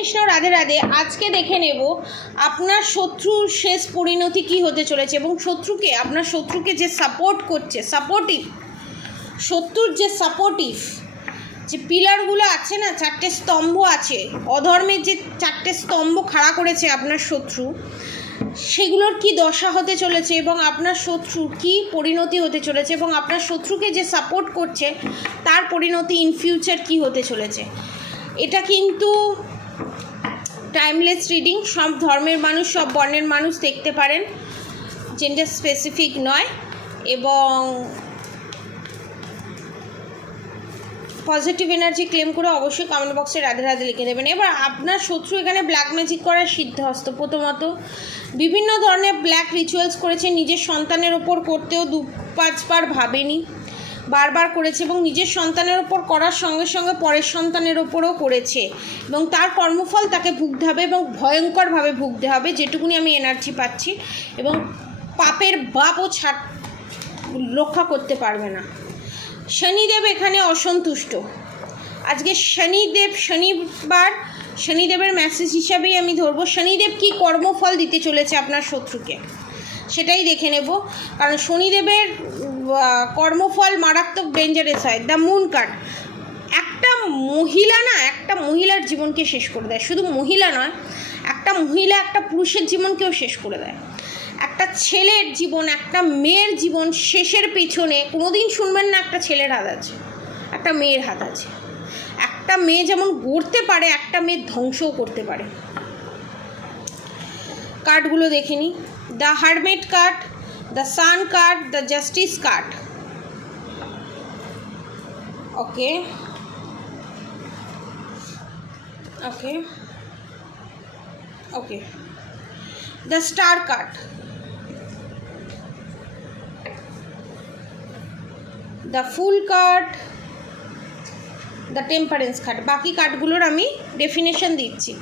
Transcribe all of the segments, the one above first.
কৃষ্ণ, রাধে রাধে। আজকে দেখে নেব আপনার শত্রুর শেষ পরিণতি কি হতে চলেছে এবং আপনার শত্রুকে যে সাপোর্ট করছে, শত্রুর যে সাপোর্টিভ যে পিলারগুলো আছে না, 4টে স্তম্ভ আছে, অধর্মের যে 4টে স্তম্ভ খাড়া করেছে আপনার শত্রু, সেগুলোর কি দশা হতে চলেছে এবং আপনার শত্রুর কি পরিণতি হতে চলেছে এবং আপনার শত্রুকে যে সাপোর্ট করছে তার পরিণতি ইন ফিউচার কি হতে চলেছে। এটা কিন্তু টাইমলেস রিডিং, সব ধর্মের মানুষ, সব বর্ণের মানুষ দেখতে পারেন, জেন্ডার স্পেসিফিক নয়। এবং পজিটিভ এনার্জি ক্লেম করে অবশ্যই কমেন্ট বক্সে রাধে রাধে লিখে দেবেন। এবার আপনার শত্রু এখানে ব্ল্যাক ম্যাজিক করার সিদ্ধহস্ত। প্রথমত বিভিন্ন ধরনের ব্ল্যাক রিচুয়ালস করেছে, নিজের সন্তানের ওপর করতেও 2-5 বার ভাবেনি, বারবার করেছে এবং নিজের সন্তানের ওপর করার সঙ্গে সঙ্গে পরের সন্তানের ওপরও করেছে এবং তার কর্মফল তাকে ভুগতে হবে এবং ভয়ঙ্করভাবে ভুগতে হবে, যেটুকুনি আমি এনার্জি পাচ্ছি। এবং পাপের বাপও রক্ষা করতে পারবে না। শনিদেব এখানে অসন্তুষ্ট। আজকে শনিবার, শনিদেবের মেসেজ হিসাবেই আমি ধরবো শনিদেব কি কর্মফল দিতে চলেছে আপনার শত্রুকে, সেটাই দেখে নেব। কারণ শনিদেবের কর্মফল মারাত্মক ডেঞ্জারাস হয়। দ্য মুন কার্ড, একটা মহিলার জীবনকে শেষ করে দেয়। শুধু মহিলা নয়, একটা মহিলা একটা পুরুষের জীবনকেও শেষ করে দেয়। একটা ছেলের জীবন, একটা মেয়ের জীবন শেষের পেছনে কোনোদিন শুনবেন না একটা ছেলের হাত আছে, একটা মেয়ের হাত আছে। একটা মেয়ে যেমন গড়তে পারে, একটা মেয়ে ধ্বংসও করতে পারে। কার্ডগুলো দেখে নিই। The hermit card, the sun card, the justice card. Okay okay okay the star card, the fool card, the temperance card. বাকি কার্ডগুলোর আমি ডেফিনেশন দিচ্ছি।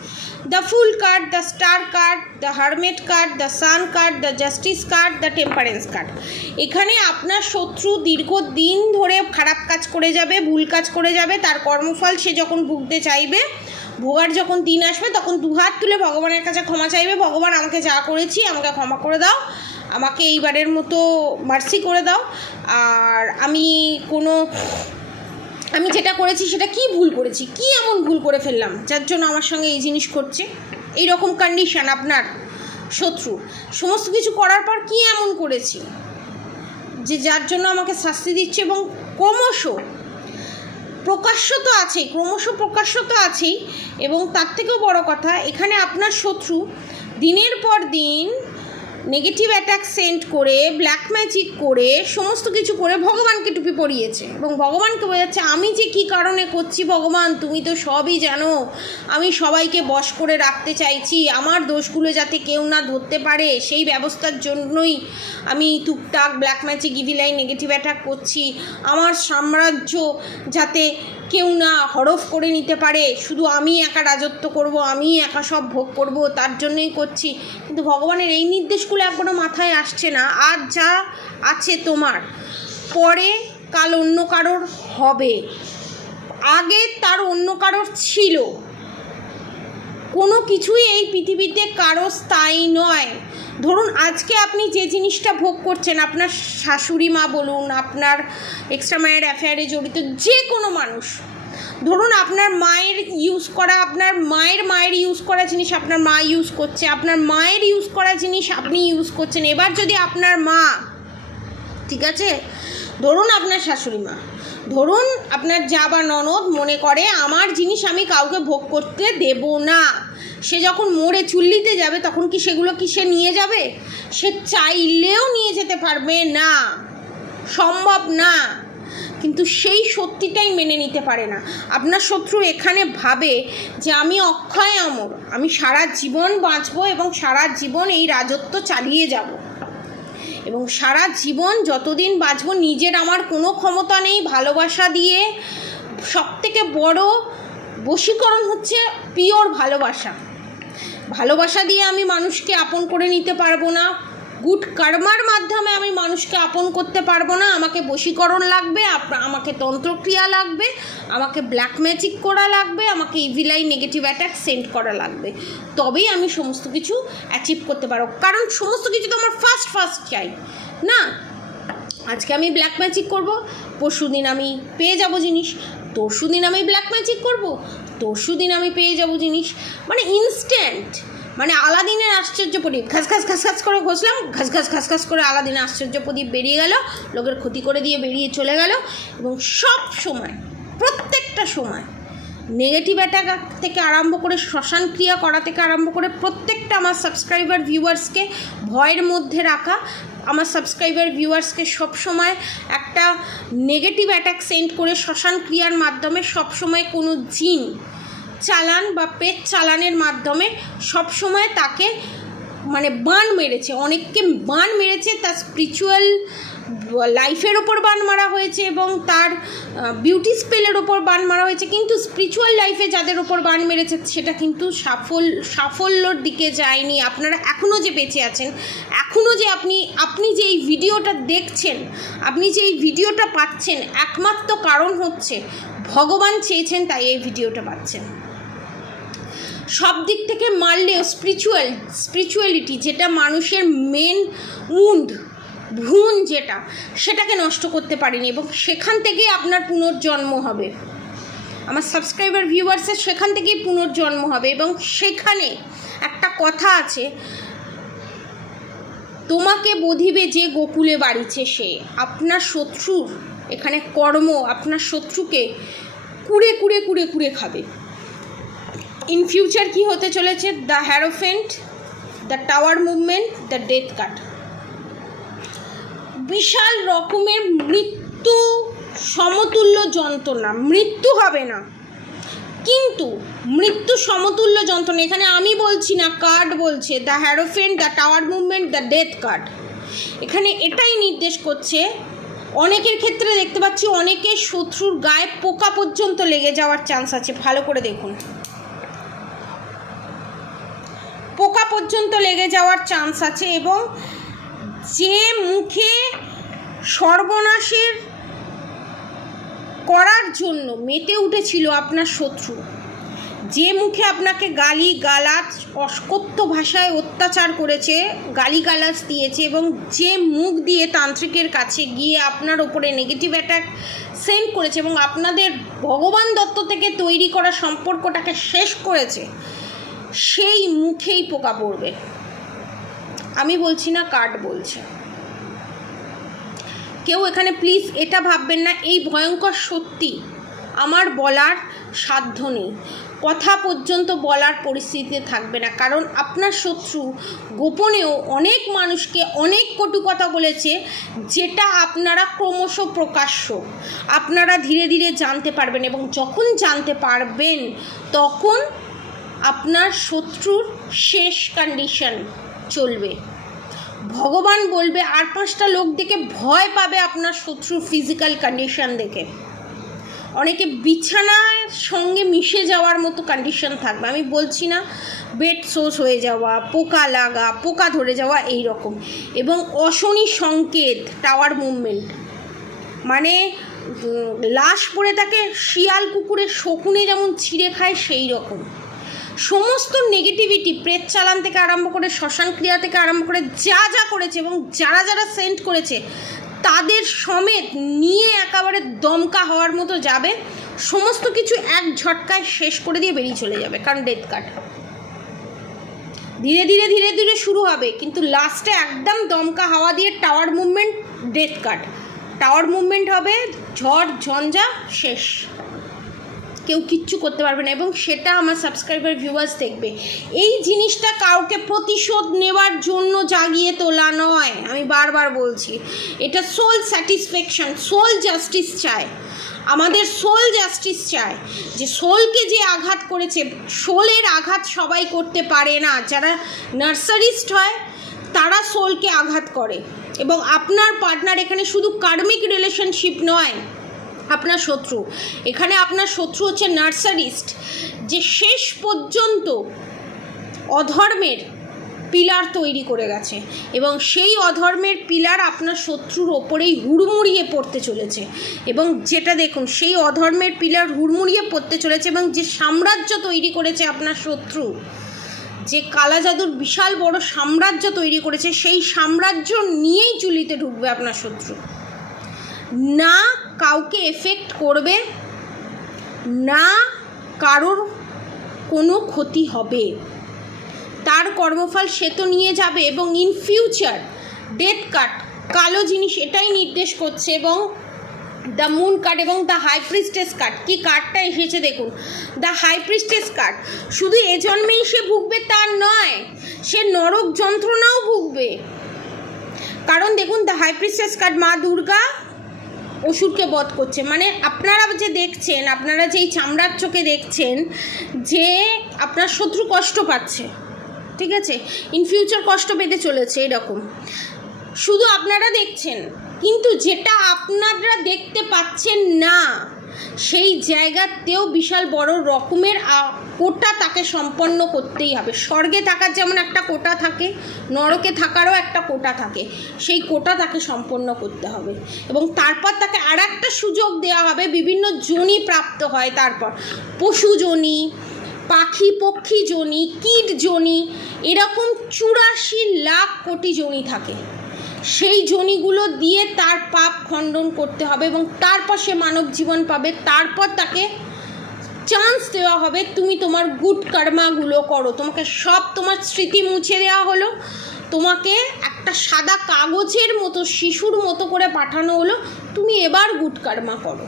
The fool card, the star card, the hermit card, the sun card, the justice card, the temperance card. এখানে আপনার শত্রু দীর্ঘদিন ধরে খারাপ কাজ করে যাবে, ভুল কাজ করে যাবে, তার কর্মফল সে যখন ভুগতে চাইবে, ভোগার যখন দিন আসবে, তখন দুহাত তুলে ভগবানের কাছে ক্ষমা চাইবে। ভগবান, আমাকে যা করেছি আমাকে ক্ষমা করে দাও, আমাকে এইবারের মতো মার্সি করে দাও। আর আমি যেটা করেছি সেটা কি ভুল করেছি, কি এমন ভুল করে ফেললাম যার জন্য আমার সঙ্গে এই জিনিস করছে। এই রকম কন্ডিশন আপনার শত্রু, সমস্ত কিছু করার পর কি এমন করেছি যে যার জন্য আমাকে শাস্তি দিচ্ছে। এবং ক্রমশ প্রকাশ্য তো আছেই। এবং তার থেকেও বড় কথা, এখানে আপনার শত্রু দিনের পর দিন নেগেটিভ অ্যাটাক সেন্ড করে, ব্ল্যাক ম্যাজিক করে, সমস্ত কিছু করে ভগবানকে টুপি পরিয়েছে এবং ভগবানকে বোঝাচ্ছে আমি যে কী কারণে করছি ভগবান, তুমি তো সবই জানো। আমি সবাইকে বশ করে রাখতে চাইছি, আমার দোষগুলো যাতে কেউ না ধরতে পারে সেই ব্যবস্থার জন্যই আমি টুকটাক black magic, evil I, negative attack করছি। আমার সাম্রাজ্য যাতে কেউ না হরফ করে নিতে পারে, শুধু আমি একা রাজত্ব করব, আমি একা সব ভোগ করব, তার জন্যই করছি। কিন্তু ভগবানের এই নির্দেশগুলো একবারও মাথায় আসছে না। আজ যা আছে তোমার, পরে কাল অন্য কারোর হবে, আগে তার অন্য কারোর ছিল। কোনো কিছুই এই পৃথিবীতে কারো স্থায়ী নয়। ধরুন আজকে আপনি যে জিনিসটা ভোগ করছেন, আপনার শাশুড়ি মা বলুন, আপনার এক্সট্রা ম্যারিড অ্যাফেয়ারে জড়িত যে কোনো মানুষ, ধরুন আপনার মায়ের ইউজ করা, আপনার মায়ের ইউজ করা জিনিস আপনার মা ইউজ করছে, আপনার মায়ের ইউজ করা জিনিস আপনি ইউজ করছেন। এবার যদি আপনার মা, ঠিক আছে, ধরুন আপনার শাশুড়ি মা, ধরুন আপনার যা বা ননদ মনে করে আমার জিনিস আমি কাউকে ভোগ করতে দেব না, সে যখন মরে চুল্লিতে যাবে তখন কি সেগুলো কি সে নিয়ে যাবে? সে চাইলেও নিয়ে যেতে পারবে না, সম্ভব না। কিন্তু সেই সত্যিটাই মেনে নিতে পারে না। আপনার শত্রু এখানে ভাবে যে আমি অক্ষয় অমর, আমি সারা জীবন বাঁচবো এবং সারা জীবন এই রাজত্ব চালিয়ে যাব এবং সারা জীবন যতদিন বাঁচবো নিজের আমার কোনো ক্ষমতা নেই। ভালোবাসা দিয়ে, সবথেকে বড় বশীকরণ হচ্ছে পিওর ভালোবাসা দিয়ে আমি মানুষকে আপন করে নিতে পারবো না, গুড কর্মার মাধ্যমে আমি মানুষকে আপন করতে পারবো না। আমাকে বশীকরণ লাগবে, আমাকে তন্ত্রক্রিয়া লাগবে, আমাকে ব্ল্যাক ম্যাজিক করা লাগবে, আমাকে ইভিলাই নেগেটিভ অ্যাটাক সেন্ড করা লাগবে, তবেই আমি সমস্ত কিছু অ্যাচিভ করতে পারবো। কারণ সমস্ত কিছু তো আমার ফার্স্ট চাই না। আজকে আমি ব্ল্যাক ম্যাজিক করবো, পরশু দিন আমি পেয়ে যাব জিনিস, তরশু দিন আমি ব্ল্যাক ম্যাজিক করবো, তরশু দিন আমি পেয়ে যাব জিনিস, মানে ইনস্ট্যান্ট। মানে আলাদিনের আশ্চর্য প্রদীপ ঘাস ঘাস ঘাস ঘাস করে ঘষলাম, ঘাস ঘাস ঘাস ঘাস করে আলাদিনের আশ্চর্য প্রদীপ বেরিয়ে গেল, লোকের ক্ষতি করে দিয়ে বেরিয়ে চলে গেল। এবং সব সময়, প্রত্যেকটা সময় নেগেটিভ অ্যাটাক থেকে আরম্ভ করে শ্মশান ক্রিয়া করা থেকে আরম্ভ করে প্রত্যেকটা আমার সাবস্ক্রাইবার ভিউয়ার্সকে ভয়ের মধ্যে রাখা, আমার সাবস্ক্রাইবার ভিউয়ার্সকে সবসময় একটা নেগেটিভ অ্যাটাক সেন্ড করে শ্মশান ক্রিয়ার মাধ্যমে সবসময় কোনো জিন চালান বা পেট চালানের মাধ্যমে সবসময় তাকে মানে বান মেরেছে, অনেককে বান মেরেছে, তার স্পিরিচুয়াল লাইফের ওপর বান মারা হয়েছে এবং তার বিউটি স্পেলের ওপর বান মারা হয়েছে। কিন্তু স্পিরিচুয়াল লাইফে যাদের ওপর বান মেরেছে সেটা কিন্তু সাফল্যর দিকে যায়নি। আপনারা এখনও যে বেঁচে আছেন, এখনও যে আপনি যে এই ভিডিওটা দেখছেন, আপনি যে এই ভিডিওটা পাচ্ছেন, একমাত্র কারণ হচ্ছে ভগবান চেয়েছেন তাই এই ভিডিওটা পাচ্ছেন। সব দিক থেকে মারলেও স্পিরিচুয়ালিটি যেটা মানুষের মেন ভ্রূণ যেটা, সেটাকে নষ্ট করতে পারেনি এবং সেখান থেকেই আপনার পুনর্জন্ম হবে। আমার সাবস্ক্রাইবার ভিউয়ার্সের সেখান থেকেই পুনর্জন্ম হবে। এবং সেখানে একটা কথা আছে, তোমাকে বধিবে যে গোকুলে বাড়িছে সে। আপনার শত্রুর এখানে কর্ম আপনার শত্রুকে কুড়ে কুড়ে কুড়ে কুড়ে খাবে। ইন ফিউচার কি হতে চলেছে? The hierophant, the tower movement, the death card. বিশাল রকমের মৃত্যু সমতুল্য যন্ত্রণা, মৃত্যু হবে না কিন্তু মৃত্যু সমতুল্য যন্ত্রণা। এখানে আমি বলছি না, কার্ড বলছে, the hierophant, the tower movement, the death card. এখানে এটাই নির্দেশ করছে, অনেকের ক্ষেত্রে দেখতে পাচ্ছি অনেকের শত্রুর গায়ে পোকা পর্যন্ত লেগে যাওয়ার চান্স আছে। ভালো করে দেখুন, পোকা পর্যন্ত লেগে যাওয়ার চান্স আছে। এবং যে মুখে সর্বনাশের করার জন্য মেতে উঠেছিল আপনার শত্রু, যে মুখে আপনাকে গালি গালাজ অস্কথ্য ভাষায় অত্যাচার করেছে, গালি গালাজ দিয়েছে, এবং যে মুখ দিয়ে তান্ত্রিকের কাছে গিয়ে আপনার ওপরে নেগেটিভ অ্যাটাক সেন্ড করেছে এবং আপনাদের ভগবান দত্ত থেকে তৈরি করা সম্পর্কটাকে শেষ করেছে, সেই মুখেই পোকা পড়বে। আমি বলছি না, কার্ড বলছে। কেউ এখানে প্লিজ এটা ভাববেন না এই ভয়ঙ্কর সত্যি আমার বলার সাধ্য নেই, কথা পর্যন্ত বলার পরিস্থিতিতে থাকবে না। কারণ আপনার শত্রু গোপনেও অনেক মানুষকে অনেক কটু কথা বলেছে, যেটা আপনারা ক্রমশ প্রকাশ্য আপনারা ধীরে ধীরে জানতে পারবেন। এবং যখন জানতে পারবেন তখন আপনার শত্রুর শেষ কন্ডিশন চলবে। ভগবান বলবে, আর 5টা লোক দেখে ভয় পাবে আপনার শত্রুর ফিজিক্যাল কন্ডিশন দেখে। অনেকে বিছানার সঙ্গে মিশে যাওয়ার মতো কন্ডিশন থাকবে। আমি বলছি না বেড সোস হয়ে যাওয়া, পোকা লাগা, পোকা ধরে যাওয়া এই রকম। এবং অশনি সংকেত, টাওয়ার মুভমেন্ট, মানে লাশ পড়ে থাকে শিয়াল কুকুরের শকুনে যেমন ছিঁড়ে খায় সেই রকম। সমস্ত নেগেটিভিটি প্রেত চালান থেকে আরম্ভ করে শ্মশান ক্রিয়া থেকে আরম্ভ করে যা যা করেছে এবং যারা যারা সেন্ড করেছে তাদের সমেত নিয়ে একেবারে দমকা হওয়ার মতো যাবে। সমস্ত কিছু এক ঝটকায় শেষ করে দিয়ে বেরিয়ে চলে যাবে। কারণ ডেথ কার্ড ধীরে ধীরে ধীরে ধীরে শুরু হবে, কিন্তু লাস্টে একদম দমকা হাওয়া দিয়ে tower movement, death card. Tower movement হবে, ঝড় ঝঞ্ঝা শেষ, কেউ কিচ্ছু করতে পারবে না। এবং সেটা আমার সাবস্ক্রাইবার ভিউয়ার্স দেখবে। এই জিনিসটা কাউকে প্রতিশোধ নেওয়ার জন্য জাগিয়ে তোলা নয়, আমি বারবার বলছি। এটা সোল স্যাটিসফ্যাকশন, সোল জাস্টিস চায়, আমাদের সোল জাস্টিস চায়। যে সোলকে যে আঘাত করেছে, সোলের আঘাত সবাই করতে পারে না। যারা নার্সারিস্ট হয় তারা সোলকে আঘাত করে। এবং আপনার পার্টনার এখানে শুধু কার্মিক রিলেশনশিপ নয়, আপনার শত্রু এখানে, আপনার শত্রু হচ্ছে নার্সারিস্ট, যে শেষ পর্যন্ত অধর্মের পিলার তৈরি করে গেছে এবং সেই অধর্মের পিলার আপনার শত্রুর ওপরেই হুড়মুড়িয়ে পড়তে চলেছে। এবং যেটা দেখুন, সেই অধর্মের পিলার হুড়মুড়িয়ে পড়তে চলেছে এবং যে সাম্রাজ্য তৈরি করেছে আপনার শত্রু, যে কালা জাদুর বিশাল বড় সাম্রাজ্য তৈরি করেছে, সেই সাম্রাজ্য নিয়েই চুলিতে ঢুকবে আপনার শত্রু। না কাউকে এফেক্ট করবে, না কারোর কোনো ক্ষতি হবে, তার কর্মফল সে তো নিয়ে যাবে। এবং ইন ফিউচার ডেথ কার্ড, কালো জিনিস এটাই নির্দেশ করছে। এবং দ্য মুন কার্ড এবং দ্য হাই প্রিস্টেস কার্ড, কি কার্ডটা এসেছে দেখুন, দ্য হাই প্রিস্টেস কার্ড। শুধু এ জন্মেই সে ভুগবে তা নয়, সে নরক যন্ত্রণাও ভুগবে। কারণ দেখুন, দ্য হাই প্রিস্টেস কার্ড, মা দুর্গা অসুরকে বধ করছে। মানে আপনারা যে দেখছেন, আপনারা যেই চামড়ার চোখে দেখছেন যে আপনার শত্রু কষ্ট পাচ্ছে, ঠিক আছে, ইন ফিউচার কষ্ট পেতে চলেছে এরকম, শুধু আপনারা দেখছেন। কিন্তু যেটা আপনারা দেখতে পাচ্ছেন না, সেই জায়গাতেও বিশাল বড় রকমের কোটা তাকে সম্পন্ন করতেই হবে। স্বর্গে থাকার যেমন একটা কোটা থাকে, নরকে থাকারও একটা কোটা থাকে, সেই কোটা তাকে সম্পন্ন করতে হবে। এবং তারপর তাকে আর একটা সুযোগ দেওয়া হবে, বিভিন্ন যোনি প্রাপ্ত হয়, তারপর পশু যোনি, পাখি পক্ষী যোনি, কীট যোনি, এরকম 84 লাখ কোটি যোনি থাকে। সেই যোনিগুলো দিয়ে তার পাপ খণ্ডন করতে হবে এবং তারপর সে মানব জীবন পাবে। তারপর তাকে চান্স দেওয়া হবে, তুমি তোমার গুড কর্মাগুলো করো। তোমাকে সব তোমার স্মৃতি মুছে দেওয়া হলো, তোমাকে একটা সাদা কাগজের মতো শিশুর মতো করে পাঠানো হলো, তুমি এবার গুড কর্মা করো।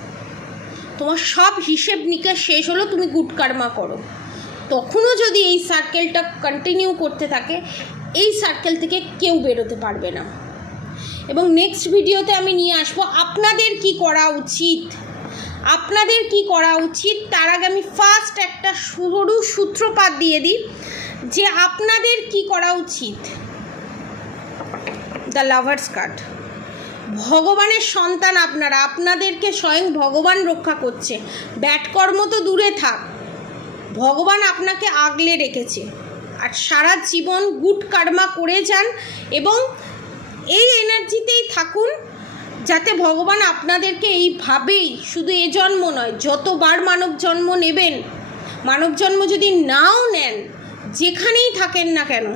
তোমার সব হিসেব নিকেশ শেষ হলো, তুমি গুড কর্মা করো। তখনও যদি এই সার্কেলটা কন্টিনিউ করতে থাকে, এই সার্কেল থেকে কেউ বেরোতে পারবে না। এবং নেক্সট ভিডিওতে আমি নিয়ে আসবো আপনাদের কি করা উচিত, আপনাদের কি করা উচিত। তার আগে আমি ফার্স্ট একটা সরু সূত্রপাত দিয়ে দিই যে আপনাদের কি করা উচিত। দ্য লাভার্স কার্ড, ভগবানের সন্তান আপনারা, আপনাদেরকে স্বয়ং ভগবান রক্ষা করছে। ব্যাড কর্ম তো দূরে থাক, ভগবান আপনাকে আগলে রেখেছে। আর সারা জীবন গুড কর্মা করে যান এবং এই এনার্জিতেই থাকুন, যাতে ভগবান আপনাদেরকে এইভাবেই, শুধু এ জন্ম নয়, যতবার মানব জন্ম নেবেন, মানব জন্ম যদি নাও নেন, যেখানেই থাকেন না কেন,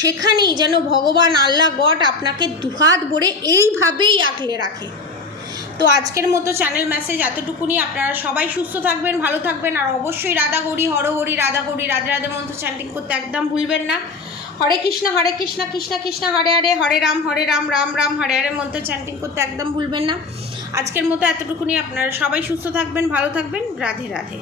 সেখানেই যেন ভগবান আল্লাহ গড আপনাকে দুহাত ভরে এইভাবেই আগলে রাখে। তো আজকের মতো চ্যানেল মেসেজ এতটুকুনি। আপনারা সবাই সুস্থ থাকবেন, ভালো থাকবেন, আর অবশ্যই রাধা গৌরী হর হরি, রাধা গৌরী রাধে রাধে মন্ত্র চ্যান্টিং করতে একদম ভুলবেন না। হরে কৃষ্ণ কৃষ্ণ কৃষ্ণ হরে হরে, হরে রাম রাম রাম হরে হরে মন্ত্র চ্যান্টিং করতে একদম ভুলবেন না। আজকের মতো এতটুকুনি। আপনারা সবাই সুস্থ থাকবেন, ভালো থাকবেন, রাধে রাধে।